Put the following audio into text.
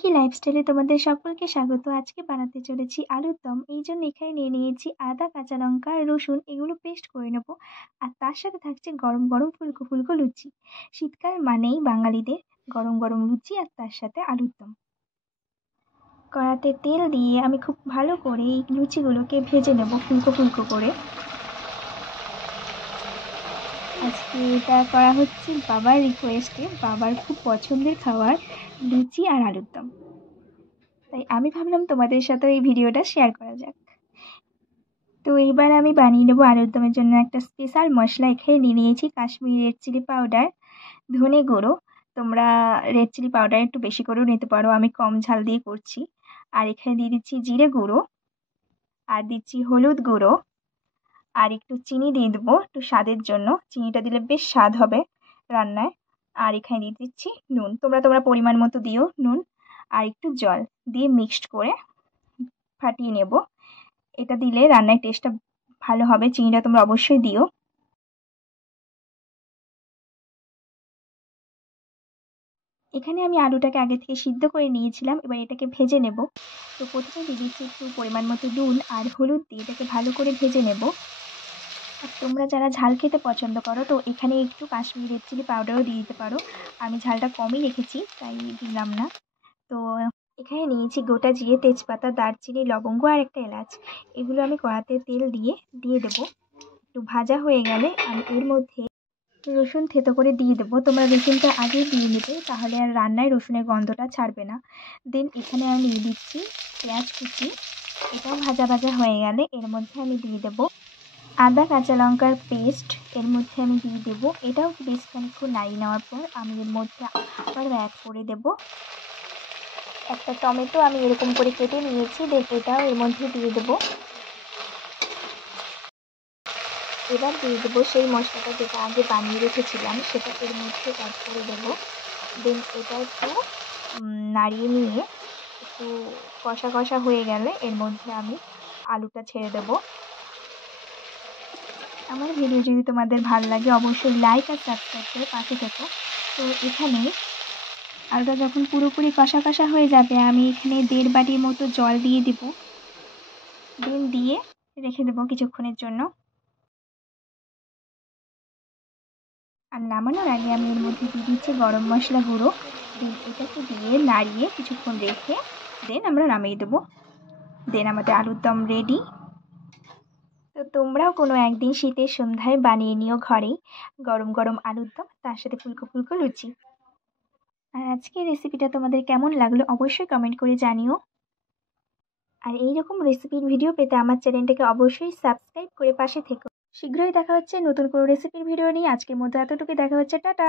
পিঙ্কি লাইফস্টাইলে তোমাদের সকলকে স্বাগত। আজকে বানাতে চলেছি আলুর দম। এই জন্য এখানে নিয়ে নিয়েছি আদা, কাঁচা লঙ্কা, রসুন, এগুলো পেস্ট করে নেব। আর তার সাথে থাকছে গরম গরম ফুলকো ফুলকো লুচি। শীতকাল মানেই বাঙালিদের গরম গরম লুচি আর তার সাথে আলুর দম। কড়াতে তেল দিয়ে আমি খুব ভালো করে এই লুচিগুলোকে ভেজে নেব ফুলকো ফুলকো করে। আজকে এটা করা হচ্ছে বাবার রিকোয়েস্টে, বাবার খুব পছন্দের খাবার লুচি আর আলুর দম। তাই আমি ভাবলাম তোমাদের সাথেও এই ভিডিওটা শেয়ার করা যাক। তো এবার আমি বানিয়ে নেবো আলুর দমের জন্য একটা স্পেশাল মশলা। এখানে নিয়ে নিয়েছি কাশ্মীরি রেড চিলি পাউডার, ধনে গুঁড়ো। তোমরা রেড চিলি পাউডার একটু বেশি করেও নিতে পারো, আমি কম ঝাল দিয়ে করছি। আর এখানে দিয়ে দিচ্ছি জিরে গুঁড়ো, আর দিচ্ছি হলুদ গুঁড়ো, আর একটু চিনি দিয়ে দেবো একটু স্বাদের জন্য। চিনিটা দিলে বেশ স্বাদ হবে রান্নায়। আর এখানে দিয়ে দিচ্ছি নুন, তোমরা পরিমাণ মতো দিও নুন। আর একটু জল দিয়ে মিক্সড করে ফাটিয়ে নেব। এটা দিলে রান্নায় টেস্টটা ভালো হবে। চিনিটা তোমরা অবশ্যই দিও। এখানে আমি আলুটাকে আগে থেকে সিদ্ধ করে নিয়েছিলাম, এবার এটাকে ভেজে নেব। তো প্রথমে দিয়ে দিচ্ছি একটু পরিমাণ মতো নুন আর হলুদ দিয়ে এটাকে ভালো করে ভেজে নেব। আর তোমরা যারা ঝাল খেতে পছন্দ করো তো এখানে একটু কাশ্মীরি রেড চিলি পাউডারও দিয়ে দিতে পারো। আমি ঝালটা কমই রেখেছি তাই দিলাম না। তো এখানে নিয়েছি গোটা জিরে, তেজপাতা, দারচিনি, লবঙ্গ আর একটা এলাচ। এগুলো আমি কড়াতে তেল দিয়ে দেবো। একটু ভাজা হয়ে গেলে আমি এর মধ্যে রসুন থেতো করে দিয়ে দেবো। তোমরা রসুনটা আগেই দিয়ে নেবে, তাহলে আর রান্নায় রসুনের গন্ধটা ছাড়বে না। দেন এখানে আমি দিয়ে দিচ্ছি পেঁয়াজ কুচি। এটাও ভাজা ভাজা হয়ে গেলে এর মধ্যে আমি দিয়ে দেবো আদা কাঁচা লঙ্কার পেস্ট। এর মধ্যে আমি দিয়ে দেবো, এটাও বেশ খানিকক্ষণ নাড়িয়ে নেওয়ার পর আমি এর মধ্যে আবার অ্যাড করে দেবো একটা টমেটো। আমি এরকম করে কেটে নিয়েছি, দেন এটাও এর মধ্যে দিয়ে দেবো। এবার দিয়ে দেবো সেই মশলাটা যেটা আগে বানিয়ে রেখেছিলাম, সেটা এর মধ্যে অ্যাড করে দেবো। দেন এটা একটু নাড়িয়ে নিয়ে একটু কষা কষা হয়ে গেলে এর মধ্যে আমি আলুটা ছেড়ে দেবো। আমার ভিডিও যদি তোমাদের ভালো লাগে অবশ্যই লাইক আর সাবস্ক্রাইব করে পাশে থেকো। তো এখানে আলুটা যখন পুরোপুরি কষা কষা হয়ে যাবে আমি এখানে 1.5 বাটির মতো জল দিয়ে দেবো। দেন দিয়ে রেখে দেবো কিছুক্ষণের জন্য। আর নামানোর আগে আমি এর মধ্যে দিয়ে দিচ্ছি গরম মশলা গুঁড়ো। দেন এটাকে দিয়ে নাড়িয়ে কিছুক্ষণ রেখে দেন আমরা নামিয়ে দেবো। দেন আমাদের আলুর দম রেডি। তো তোমরাও কোনো একদিন শীতের সন্ধ্যায় বানিয়ে নিও ঘরেই গরম গরম আলুর দম, তার সাথে ফুলকো ফুলকো লুচি। আর আজকের রেসিপিটা তোমাদের কেমন লাগলো অবশ্যই কমেন্ট করে জানিও। আর এইরকম রেসিপির ভিডিও পেতে আমার চ্যানেলটাকে অবশ্যই সাবস্ক্রাইব করে পাশে থেকো। শীঘ্রই দেখা হচ্ছে নতুন কোনো রেসিপির ভিডিও নিয়ে। আজকের মতো এতটুকু, দেখা হচ্ছে, টাটা।